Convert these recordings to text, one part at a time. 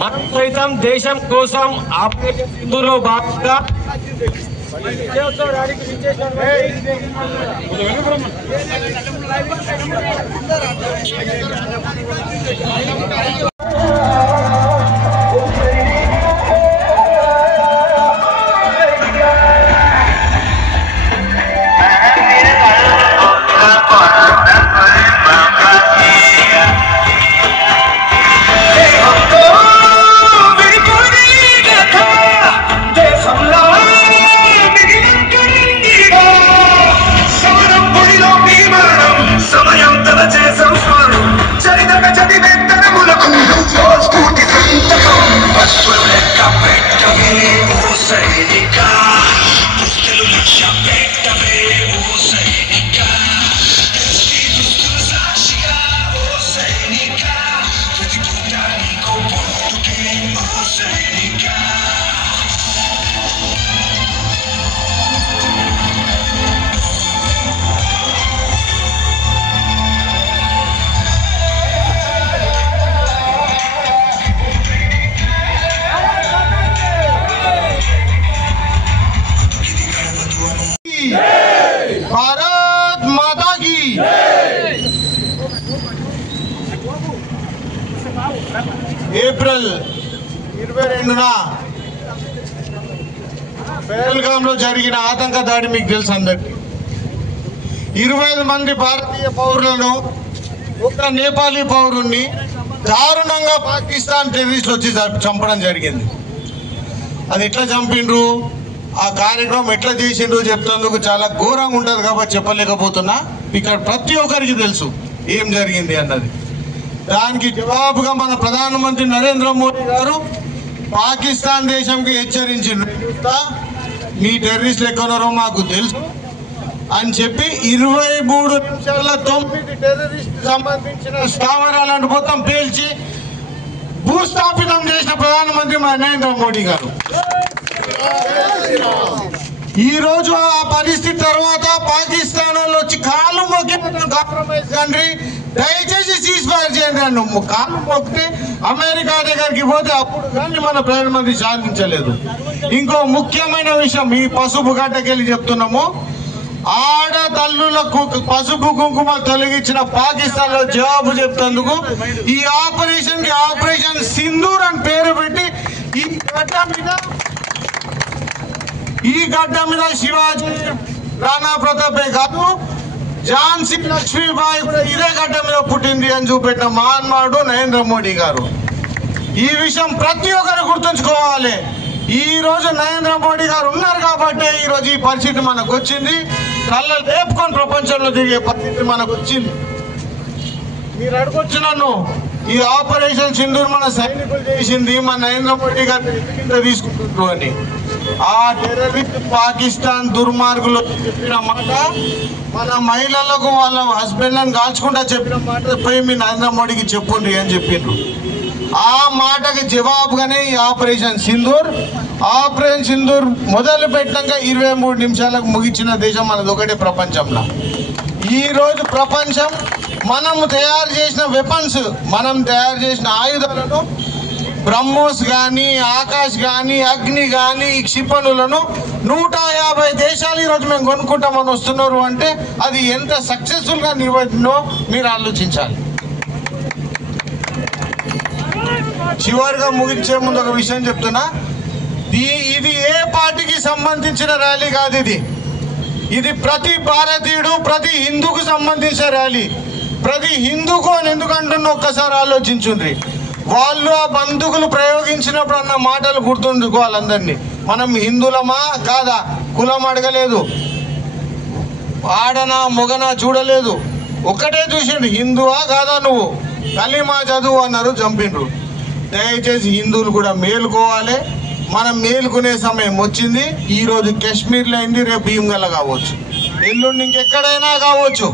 మనం సైతం దేశం కోసం ఆపరేషన్ సింధూర్లో భాగంగా भारत माता की ఏప్రిల్ 22న పహల్గామ్లో జరిగిన ఆతంక దాడి మీకు తెలుసు అందరికీ 25 మంది భారతీయ పౌరులను ఒక నేపాలీ పౌరుణ్ణి దారుణంగా పాకిస్తాన్ టెర్రరిస్టులు వచ్చి చంపడం జరిగింది. అది ఎట్లా చంపిండ్రు, ఆ కార్యక్రమం ఎట్లా చేసిండ్రు చెప్తందుకు చాలా ఘోరంగా ఉంటుంది కాబట్టి చెప్పలేకపోతున్నా. ఇక్కడ ప్రతి ఒక్కరికి తెలుసు ఏం జరిగింది అన్నది. దానికి జవాబుగా మన ప్రధానమంత్రి నరేంద్ర మోడీ గారు పాకిస్తాన్ దేశంకి హెచ్చరించిండ్రు, మీ టెర్రరిస్టులు ఎక్కడో మాకు తెలుసు అని చెప్పి 23 నిమిషాల్లో 9 టెర్రరిస్ట్ సంబంధించిన స్థావరాలను మొత్తం పేల్చి భూస్థాపితం చేసిన ప్రధానమంత్రి మన నరేంద్ర మోడీ గారు. ఈ రోజు ఆ పరిస్థితి తర్వాత పాకిస్తాన్ వాళ్ళు వచ్చి కాళ్ళు మొక్కి కాంప్రమైజ్ కంట్రీ దయచేసి సీజ్ ఫైర్ చేయండి అన్న కాళ్ళు మొక్కితే అమెరికా దగ్గరికి పోతే అప్పుడు కానీ మన ప్రధానమంత్రి సాధించలేదు. ఇంకో ముఖ్యమైన విషయం ఈ పసుపు గడ్డకెళ్ళి చెప్తున్నాము, ఆడతల్లులకు పసుపు కుంకుమ తొలగించిన పాకిస్తాన్ లో జవాబు చెప్తందుకు ఈ ఆపరేషన్ కి ఆపరేషన్ సింధూర్ అని పేరు పెట్టి ఈ గడ్డ మీద శివాజీ, రాణా ప్రతాపే కాదు ఝాన్సీ లక్ష్మీబాయి కూడా ఇదే గడ్డ మీద పుట్టింది అని చూపెట్టిన మహాన్మాడు నరేంద్ర మోడీ గారు. ఈ విషయం ప్రతి ఒక్కరు గుర్తుంచుకోవాలి. ఈ రోజు నరేంద్ర మోడీ గారు ఉన్నారు కాబట్టి ఈ రోజు ఈ పరిస్థితి మనకు వచ్చింది. కళ్ళ లేపుకొని ప్రపంచంలో తిరిగే పరిస్థితి మనకు వచ్చింది. మీరు అడగొచ్చు నన్ను, ఈ ఆపరేషన్ సింధూర్ మన సైనికులు చేసింది మన నరేంద్ర మోడీ గారు తీసుకుంటున్నారు అని. ఆ టెర్రరిస్ట్ పాకిస్తాన్ దుర్మార్గులు చెప్పిన మాట, మన మహిళలకు వాళ్ళ హస్బెండ్లను కాల్చుకుంటా చెప్పిన మాట పోయి మీ నరేంద్ర మోడీకి చెప్పుండ్రి అని చెప్పిండ్రు. ఆ మాటకి జవాబుగానే ఈ ఆపరేషన్ సింధూర్ మొదలు పెట్టాక 23 నిమిషాలకు ముగించిన దేశం మనది ఒకటే ప్రపంచంలో. ఈ రోజు ప్రపంచం మనం తయారు చేసిన వెపన్స్, మనం తయారు చేసిన ఆయుధాలను, బ్రహ్మోస్ కానీ, ఆకాశ్ కానీ, అగ్ని కానీ, క్షిపణులను 150 దేశాలు ఈరోజు మేము కొనుక్కుంటామని వస్తున్నారు అంటే అది ఎంత సక్సెస్ఫుల్గా నిర్వహించిందో మీరు ఆలోచించాలి. చివరిగా ముగించే ముందు ఒక విషయం చెప్తున్నా, ఇది ఏ పార్టీకి సంబంధించిన ర్యాలీ కాదు. ఇది ప్రతి భారతీయుడు, ప్రతి హిందూకు సంబంధించిన ర్యాలీ. ప్రతి హిందూకు అని ఎందుకంటున్నా ఒక్కసారి ఆలోచించుండ్రి. వాళ్ళు ఆ బంధుకులు ప్రయోగించినప్పుడు అన్న మాటలు గుర్తుంచుకోవాలి అందరినీ. మనం హిందువులమా కాదా, కులం అడగలేదు, ఆడనా మొగనా చూడలేదు, ఒకటే చూసిండు, హిందువా కాదా నువ్వు, కలిమా చదువు అన్నారు, చంపిండ్రు. దయచేసి హిందువులు కూడా మేలుకోవాలి. మనం మేలుకునే సమయం వచ్చింది. ఈరోజు కాశ్మీర్లో అయింది, రేపు భీమ్గల్ కావచ్చు, ఎల్లుండి ఇంకెక్కడైనా కావచ్చు.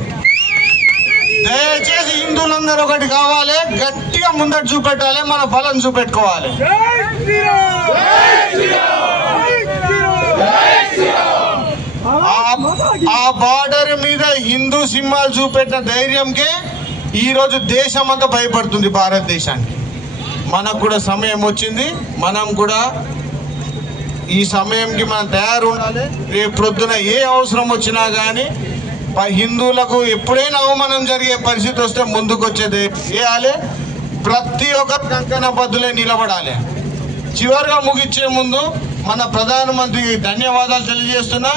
దయచేసి హిందువులందరూ ఒకటి కావాలి, గట్టిగా ముందట చూపెట్టాలి, మన బలం చూపెట్టుకోవాలి. ఆ బార్డర్ మీద హిందూ సింహాలు చూపెట్టిన ధైర్యంకే ఈరోజు దేశం అంతా భయపడుతుంది భారతదేశానికి. మనకు కూడా సమయం వచ్చింది, మనం కూడా ఈ సమయంకి మనం తయారు ఉండాలి. రేపు ప్రొద్దున ఏ అవసరం వచ్చినా కానీ హిందువులకు ఎప్పుడైనా అవమానం జరిగే పరిస్థితి వస్తే ముందుకు వచ్చేది చేయాలి. ప్రతి ఒక్క కంకణ బద్దులే నిలబడాలి. చివరిగా ముగించే ముందు మన ప్రధానమంత్రికి ధన్యవాదాలు తెలియజేస్తున్నా.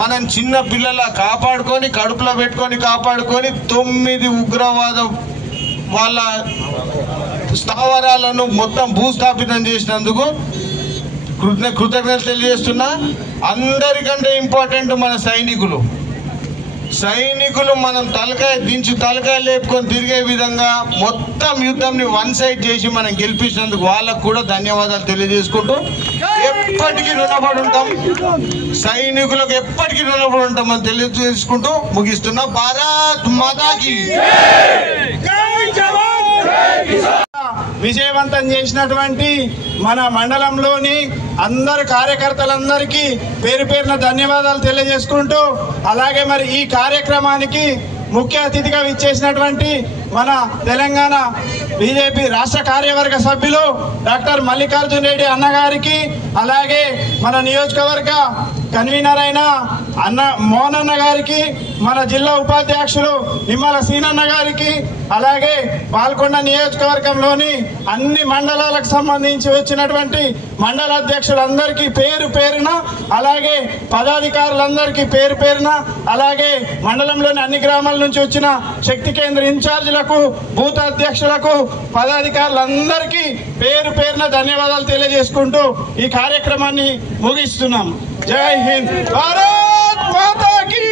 మనం చిన్న పిల్లల కాపాడుకొని, కడుపులో పెట్టుకొని కాపాడుకొని 9 ఉగ్రవాద వాళ్ళ స్థావరాలను మొత్తం భూస్థాపితం చేసినందుకు కృతజ్ఞతలు తెలియజేస్తున్నా. అందరికంటే ఇంపార్టెంట్ మన సైనికులు మనం తలకాయ లేపుకొని తిరిగే విధంగా మొత్తం యుద్ధంని వన్ సైడ్ చేసి మనం గెలిపించినందుకు వాళ్ళకు కూడా ధన్యవాదాలు తెలియజేసుకుంటూ ఎప్పటికీ రుణపడి ఉంటాం, సైనికులకు ఎప్పటికీ రుణపడి ఉంటామని తెలియజేసుకుంటూ ముగిస్తున్నా. భారత్ మాతాకి విజయవంతం చేసినటువంటి మన మండలంలోని అందరు కార్యకర్తలందరికీ పేరు పేరున ధన్యవాదాలు తెలియజేసుకుంటూ, అలాగే మరి ఈ కార్యక్రమానికి ముఖ్య అతిథిగా విచ్చేసినటువంటి మన తెలంగాణ బీజేపీ రాష్ట్ర కార్యవర్గ సభ్యులు డాక్టర్ మల్లికార్జున రెడ్డి అన్నగారికి, అలాగే మన నియోజకవర్గ కన్వీనర్ అయిన మోహనన్న గారికి, మన జిల్లా ఉపాధ్యక్షులు నిమ్మల సీనన్న గారికి, అలాగే పాల్కొండ నియోజకవర్గంలోని అన్ని మండలాలకు సంబంధించి వచ్చినటువంటి మండల అధ్యక్షులందరికీ పేరు పేరున, అలాగే పదాధికారులందరికీ పేరు పేరున, అలాగే మండలంలోని అన్ని గ్రామాల నుంచి వచ్చిన శక్తి కేంద్ర ఇన్ఛార్జీలకు, బూత్ అధ్యక్షులకు, పదాధికారులందరికీ పేరు పేరున ధన్యవాదాలు తెలియజేసుకుంటూ ఈ కార్యక్రమాన్ని ముగిస్తున్నాం. జై హింద్. భారత్ మాతా కీ.